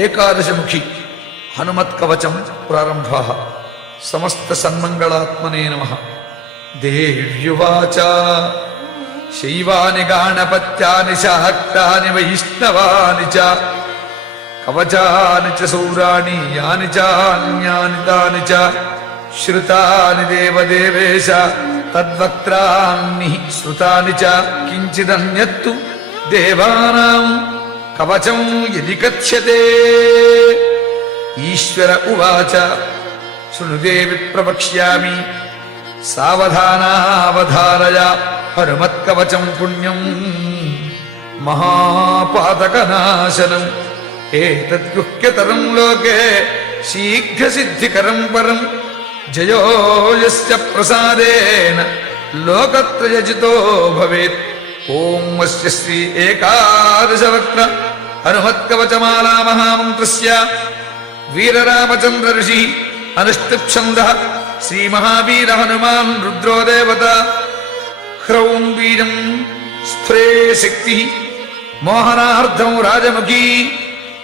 ఏకాదశముఖి హనుమత్కవచం ప్రారంభ. సమస్త సన్మంగళాత్మనే నమః. దేవ్యువాచ శైవాని గాణపత్యాని శాక్తాని వైష్ణవాని చ కవచాని చ సౌరాణి యాని చాన్యాని తాని చ శ్రుతాని దేవదేవేశ తద్వక్త్రాన్ని శ్రుతాని చ కించిదన్యత్తు దేవానాం కవచం యది కథ్యతే. ఈశ్వర ఉవాచ శృణుదేవి ప్రవక్ష్యామి సావధానావధారయ హనుమత్కవచం పుణ్యం మహాపాతకనాశనం. ఏతద్గుహ్యతరం లోకే శీఘ్రసిద్ధికరం పరం జయో యస్య ప్రసాదేన లోకత్రయజితో భవేత్. ఓం వస్య శ్రీ ఏకాదశవక్త్ర హనుమత్కవచమాలా మహామంత్రస్య వీరరామచంద్ర ఋషి అనుష్ఠుప్ఛందః శ్రీ మహావీర హనుమాన్ రుద్రో దేవత. హ్రౌం బీజం స్ఫురే శక్తి మోహనార్థం రాజముఖీ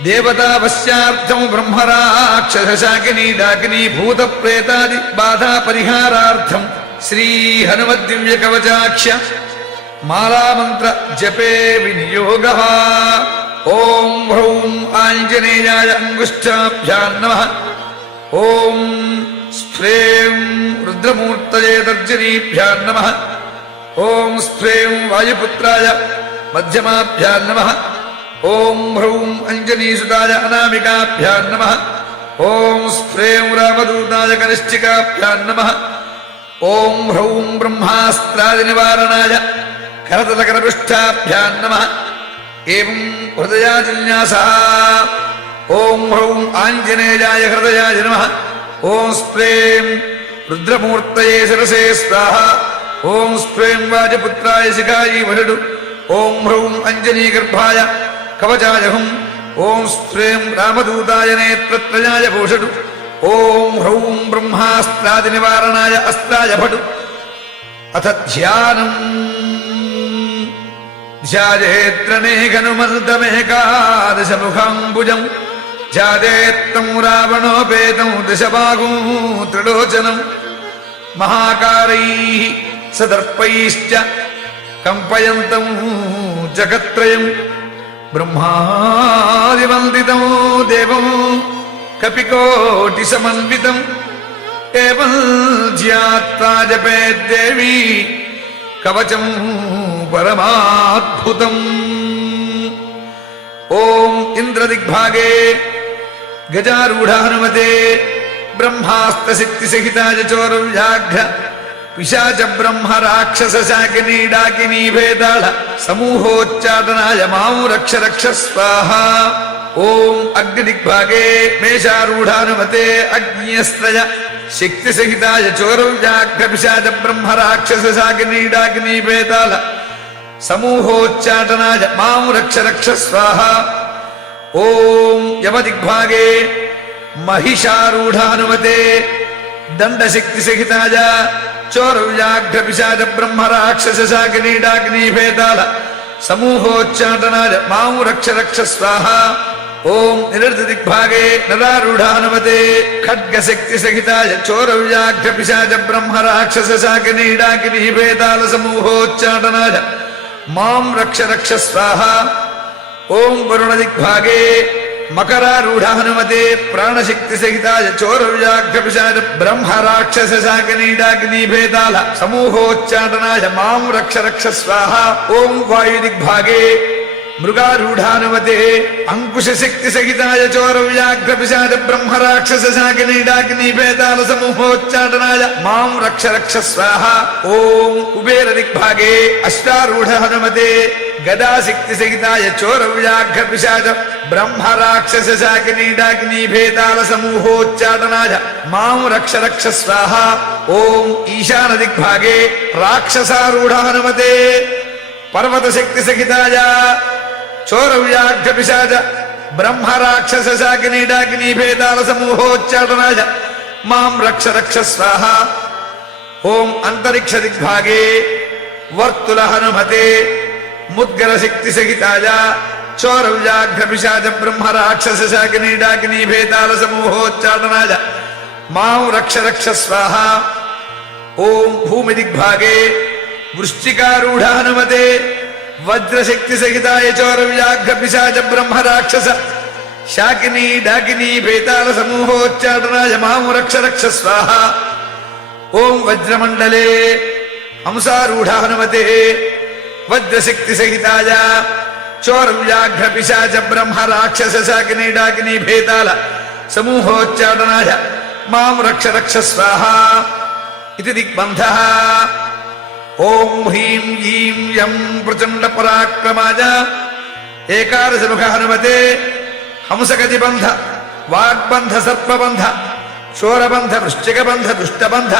దేవతావశ్యార్థం బ్రహ్మరాక్షసాకినీ డాకినీ భూత ప్రేతాది బాధా పరిహారార్థం శ్రీ హనుమద్దివ్య కవచాక్ష మాలామంత్ర జపే వినియోగ. ఓం హ్రౌం ఆంజనేయాయ అంగుష్ఠాభ్యాం నమః. ఓం స్ఫ్రేం రుద్రమూర్తయే తర్జనీభ్యాం నమః. ఓం స్ఫ్రేం వాయుపుత్రాయ మధ్యమాభ్యాం నమః. ఓం హ్రౌం అంజనీసుతాయ అనామికాభ్యాం నమః. ఓం స్ఫ్రేం రామదూతాయ కనిష్ఠికాభ్యాం నమః. ఓం హ్రౌం బ్రహ్మాస్త్రాది నివారణాయ కరతలకరపృష్ఠాభ్యాం నమః. ఏవం హృదయాజిన్యాసః. ఓం హ్రౌం ఆంజనేయాయ హృదయాయ నమః. ఓం స్ప్రేం రుద్రమూర్తయే శిరసే స్వాహ. ఓం స్ప్రేం వాజపుత్రాయ శిఖాయీ వరుడు. ఓం హ్రౌం అంజనీగర్భాయ కవచాయ హుం. ఓం స్ప్రేం రామదూతాయ నేత్రత్రయాయ భూషడు. ఓం హ్రౌం బ్రహ్మాస్త్రాది నివారణాయ అస్త్రాయ భటు. అథ ధ్యానం. ధ్యాయేత్రనేకనుమర్దమేకాదశముఖాంబుజం ధ్యాయేత్తం రావణోపేతం దశబాహుం త్రిలోచనం మహాకారైః సదర్పైశ్చ కంపయంతం జగత్రయం బ్రహ్మాదివందితం దేవం కపికోటి సమన్వితం. ఏవం ధ్యాత్వా జపేద్దేవీ కవచం పరమాద్భుతం. ఓం ఇంద్రదిగ్భాగే గజారూఢ హనుమతే బ్రహ్మాస్త్రశక్తిసహితాయ చోరవ్యాఘ్ర పిశాచ బ్రహ్మ రాక్షస శాకినీ డాకినీ భేదాళ సమూహోచ్చాటనాయ మాం రక్ష రక్ష స్వాహ. ఓం అగ్నిదిగ్భాగే మేషారూఢ హనుమతే అగ్నియస్త్రయ శక్తిసహితాయ చోరవ్యాఘ్ర పిశాచ బ్రహ్మ రాక్షస శాకినీ డాకినీ భేదాళ సమూహోచ్చాటనాయ మాం రక్ష రక్ష స్వాహ. ఓం యమదిగ్భాగే మహిషారూఢ హనుమతే దండశక్తిసహితాయ చోరవ్యాఘ్ర పిశాచ బ్రహ్మ రాక్షస శాకినీ డాకినీ భేదాళ సమూహోచ్చాటనాయ మాం రక్ష రక్ష స్వాహ. ఓం నిరుద్ధదిగ్భాగే నరారూఢ హనుమతే ఖడ్గశక్తిసహితాయ చోరవ్యాఘ్ర పిశాచ బ్రహ్మ రాక్షస శాకినీ డాకినీ భేదాళ సమూహోచ్చాటనాయ మాం రక్ష రక్ష స్వాహ. ఓం వరుణదిగ్భాగే మకరారూఢ హనుమతే ప్రాణశక్తిసహితాయ చోరవ్యాఘ్ర పిశాచ బ్రహ్మ రాక్షస శాకినీ డాకినీ భేదాళ సమూహోచ్చాటనాయ మాం రక్ష రక్ష స్వాహ. ఓం వాయుదిగ్భాగే మృగారూఢ హనుమతే అంకుశశక్తిసహితాయ చోరవ్యాఘ్ర పిశాచ బ్రహ్మ రాక్షస శాకినీ డాకినీ భేదాళ సమూహోచ్చాటనాయ మాం రక్ష రక్ష స్వాహ. ఓం కుబేరదిగ్భాగే అశ్వారూఢ హనుమతే గదాశక్తిసహితాయ చోరవ్యాఘ్ర పిశాచ బ్రహ్మ రాక్షస శాకినీ డాకినీ భేదాళ సమూహోచ్చాటనాయ మాం రక్ష రక్ష స్వాహ. ఓం ఈశానదిగ్భాగే రాక్షసారూఢ హనుమతే పర్వతశక్తిసహితాయ చోరవ్యాఘ్ర పిశాచ బ్రహ్మ రాక్షస శాకినీ డాకినీ భేదాళ సమూహోచ్చాటనాయ మాం రక్ష రక్ష స్వాహ. ఓం అంతరిక్ష దిగ్భాగే వర్తుల హనుమతే ముద్గర శక్తి సహితాయ చోరవ్యాఘ్ర పిశాచ బ్రహ్మ రాక్షస శాకినీ డాకినీ భేతాల సమూహోచ్చాటనాయ మాం రక్ష రక్ష స్వాహ. ఓం భూమి దిగ్భాగే వృశ్చికారూఢ హనుమతే వజ్రశక్తి సహితాయ చోరవ్యాఘ్ర పిశాచ బ్రహ్మ రాక్షస శాకినీ డాకినీ భేతాల సమూహోచ్చాటనాయ మాం రక్ష రక్ష స్వాహ. ఓం వజ్రమండలే హంసారూఢ హనుమతే వజ్రశక్తి సహితాయ చోరవ్యాఘ్ర పిశాచ బ్రహ్మ రాక్షస శాకినీ డాకినీ భేతాల సమూహోచ్చాటనాయ మాం రక్ష రక్ష స్వాహ ఇది దిగ్బంధః. ఓం హ్రీం ఈం యం ప్రచండ పరాక్రమాయ ఏకాదశముఖ హనుమతే హంసగతిబంధ వాగ్బంధ సర్పబంధ శోరబంధ వృశ్చికబంధ దుష్టబంధ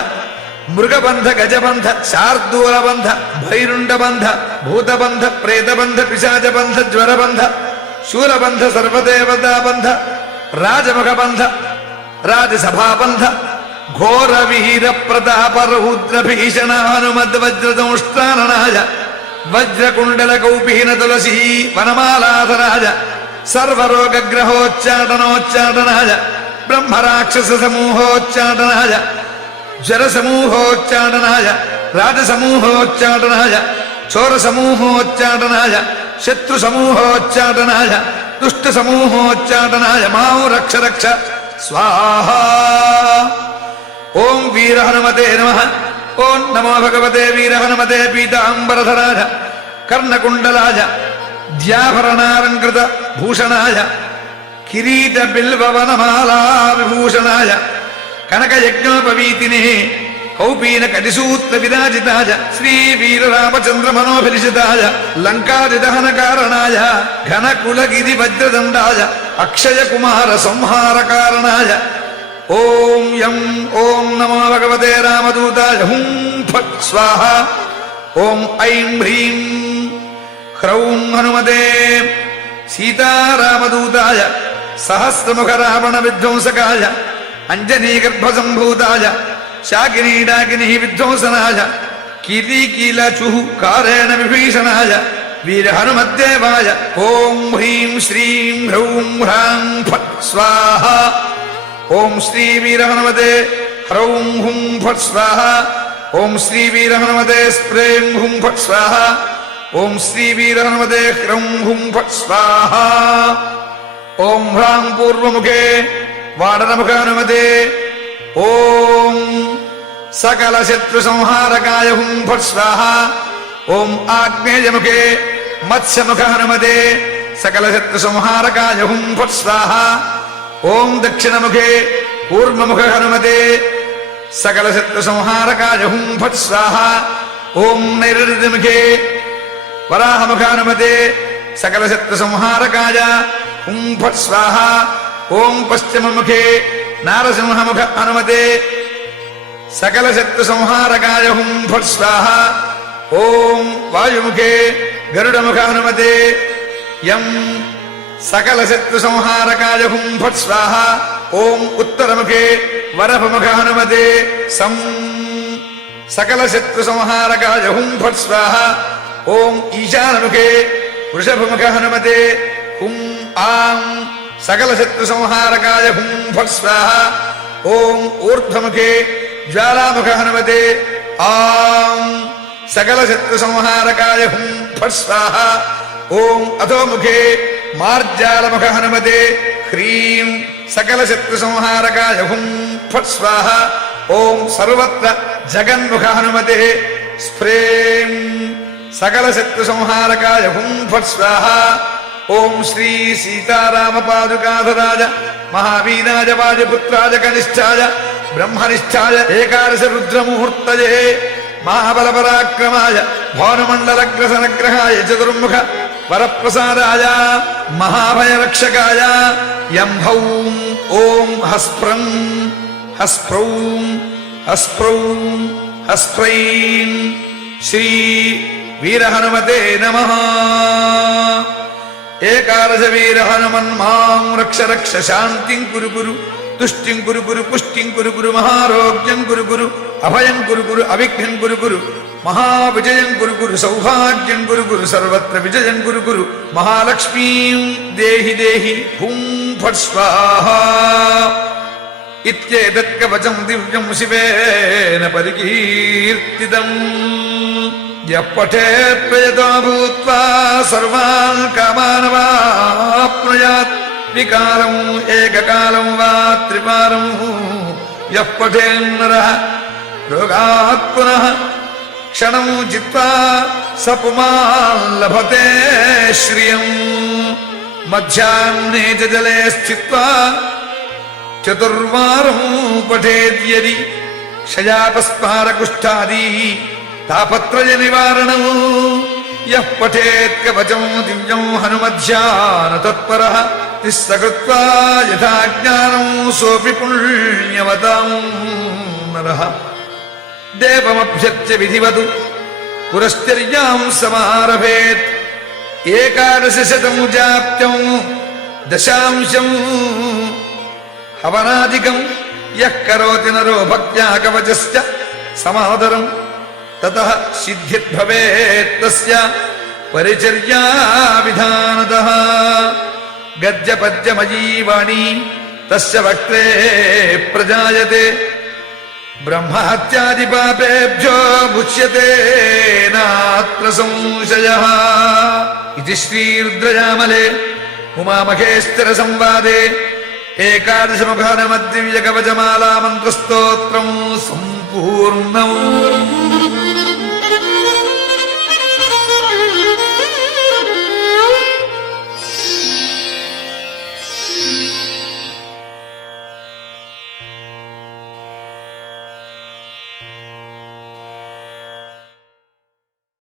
మృగబంధ గజబంధ శార్దూలబంధ భైరుండబంధ భూతబంధ ప్రేతబంధ పిశాచబంధ జ్వరబంధ శూలబంధ సర్వదేవతాబంధ రాజముఖబంధ రాజసభాబంధ ఘోర వీర ప్రతాప రౌద్ర భీషణ హనుమద్వజ్రదంష్ట్రాననాయ వజ్రకుండల కౌపీన తులసీ వనమాలాధరాయ సర్వరోగ్రహోచ్చాటనోచ్చాటనాయ బ్రహ్మరాక్షస సమూహోచ్చాటనాయ జ్వర సమూహోచ్చాటనాయ రాజసమూహోచ్చాటనాయ చోర సమూహోచ్చాటనాయ శత్రు సమూహోచ్చాటనాయ దుష్ట సమూహోచ్చాటనాయ మాం రక్ష రక్ష స్వాహ. ఓం వీర హనుమతే నమః. ఓం నమో భగవతే వీర హనుమతే పీతాంబరధరాయ కర్ణకుండలాయ ద్యాభరణాలంకృత భూషణాయ కిరీట బిల్వవనమాలా విభూషణాయ కనకయజ్ఞోపవీతినే కౌపీన కటిసూత్ర విరాజితాయ శ్రీ వీరరామచంద్ర మనోభిషితాయ లంకాదిదహన కారణాయ ఘన కులగిరి వజ్రదండాయ అక్షయ కుమార సంహార కారణాయ ఓం యం ఓం నమో భగవతే రామదూతాయ హుం ఫట్ స్వాహ. ఓం ఐం హ్రీం హ్రౌం హనుమతే సీతారామదూతాయ సహస్రముఖ రావణ విధ్వంసకాయ అంజనీగర్భసంభూతాయ శాకినీ డాకినీ విధ్వంసనాయ కీర్తికీలచుః కారేణ విభీషణాయ వీర హనుమద్దేవాయ ఓం హ్రీం శ్రీం హ్రౌం హ్రాం ఫట్ స్వాహ. ఓం శ్రీ వీర హనుమతే హ్రౌం హుం ఫట్ స్వాహ. ఓం శ్రీ వీర హనుమతే స్ప్రేం హుం ఫట్ స్వాహ. ఓం శ్రీ వీర హనుమతే హ్రౌం హుం ఫట్ స్వాహ. ఓం హ్రాం పూర్వముఖే వాడనముఖ హనుమతే ఓం సకల శత్రు సంహారకాయ హుం ఫట్ స్వాహ. ఓం ఆగ్నేయముఖే మత్స్యముఖ హనుమతే సకల శత్రు సంహారకాయ హుం ఫట్ స్వాహ. ఓం దక్షిణముఖే కూర్మముఖ హనుమతే సకల శత్రు సంహారకాయ హుం ఫట్ స్వాహ. ఓం నైరుతిముఖే వరాహముఖ హనుమతే సకల శత్రు సంహారకాయ హుం ఫట్ స్వాహ. ఓం పశ్చిమముఖే నారసింహముఖ హనుమతే సకల శత్రు సంహారకాయ హుం ఫట్ స్వాహ. ఓం వాయుముఖే గరుడముఖ హనుమతే యం సకల శత్రు సంహారకాయ హుం ఫట్ స్వాహ. ఓం ఉత్తరముఖే వరభముఖ హనుమతే సం సకల శత్రు సంహారకాయ హుం ఫట్ స్వాహ. ఓం ఈశానముఖే వృషభముఖ హనుమతే హుం ఆం సకల శత్రు సంహారకాయ హుం ఫట్ స్వాహ. ఓం ఊర్ధ్వముఖే జ్వాలాముఖ హనుమతే ఆం సకల శత్రు సంహారకాయ హుం ఫట్ స్వాహ. ఓం అధోముఖే మార్జాలముఖ హనుమతే హ్రీం సకల శత్రు సంహారకాయ హుం ఫట్ స్వాహ. ఓం సర్వత్ర జగన్ముఖ హనుమతే స్ప్రేం సకల శత్రు సంహారకాయ హుం ఫట్ స్వాహ. ఓం శ్రీ సీతారామ పాదుకాధరాజ మహావీరాజ వాజపుత్రాజ కనిష్టాయ బ్రహ్మనిష్టాయ ఏకాదశ రుద్రముహూర్తయే మహాబల పరాక్రమాయ భానుమండలగ్రసనగ్రహాయ చతుర్ముఖ వరప్రసాదాయ మహాభయరక్షకాయ యం హౌం ఓం హస్ప్రం హస్ప్రౌం హస్ప్రౌం హస్ప్రైం శ్రీ వీర హనుమతే నమః. ఏకాదశ వీర హనుమన్ మాం రక్ష రక్ష శాంతిం కురు కురు तुष्टिं कुरु कुरु पुष्टिं कुरु कुरु महारोग्यं कुरु कुरु अभयं कुरु कुरु अविघ्नं कुरु कुरु महाविजयं कुरु कुरु सौभाग्यं कुरु कुरु सर्वत्र विजयं कुरु कुरु महालक्ष्मीं देहि देहि हुं फट् स्वाहा इत्येतत् कवचं दिव्यं शिवेन परिकीर्तितम् यः पठेत् प्रयतो भूत्वा सर्वान् कामान् वाप्नुयात् विकारम् एककालं वा त्रिवारम् यः पठेन्नरः रोगात् पुनः क्षणं जित्वा स पुमान् लभते श्रियम् मध्याह्ने च जले स्थित्वा चतुर्वारं पठेद्यदि क्षयापस्मारकुष्ठादि तापत्रय निवारणं यः पठेत् कवचं दिव्यं हनुमध्यान तत्परः तिस्सकृत्वा यथा ज्ञानं सोऽपि पुण्यवतां नरः देवमभ्यर्च्य विधिवत् पुरश्चर्यां समारभेत् एकादशशतं जाप्त्यं दशांशं हवनादिकं यः करोति नरो भक्त्या कवचश्च समादरम् ततः सिद्धिर्भवेत् तस्य परिचर्या विधानतः गद्यपद्यमयी वाणी तस्य वक्त्रे प्रजायते ब्रह्महत्यादिपापेभ्यो मुच्यते नात्र संशयः इति श्रीरुद्रयामले उमामहेश्वरसंवादे एकादशमुखहनुमद्दिव्यकवचमाला मन्त्रस्तोत्रं सम्पूर्णम्।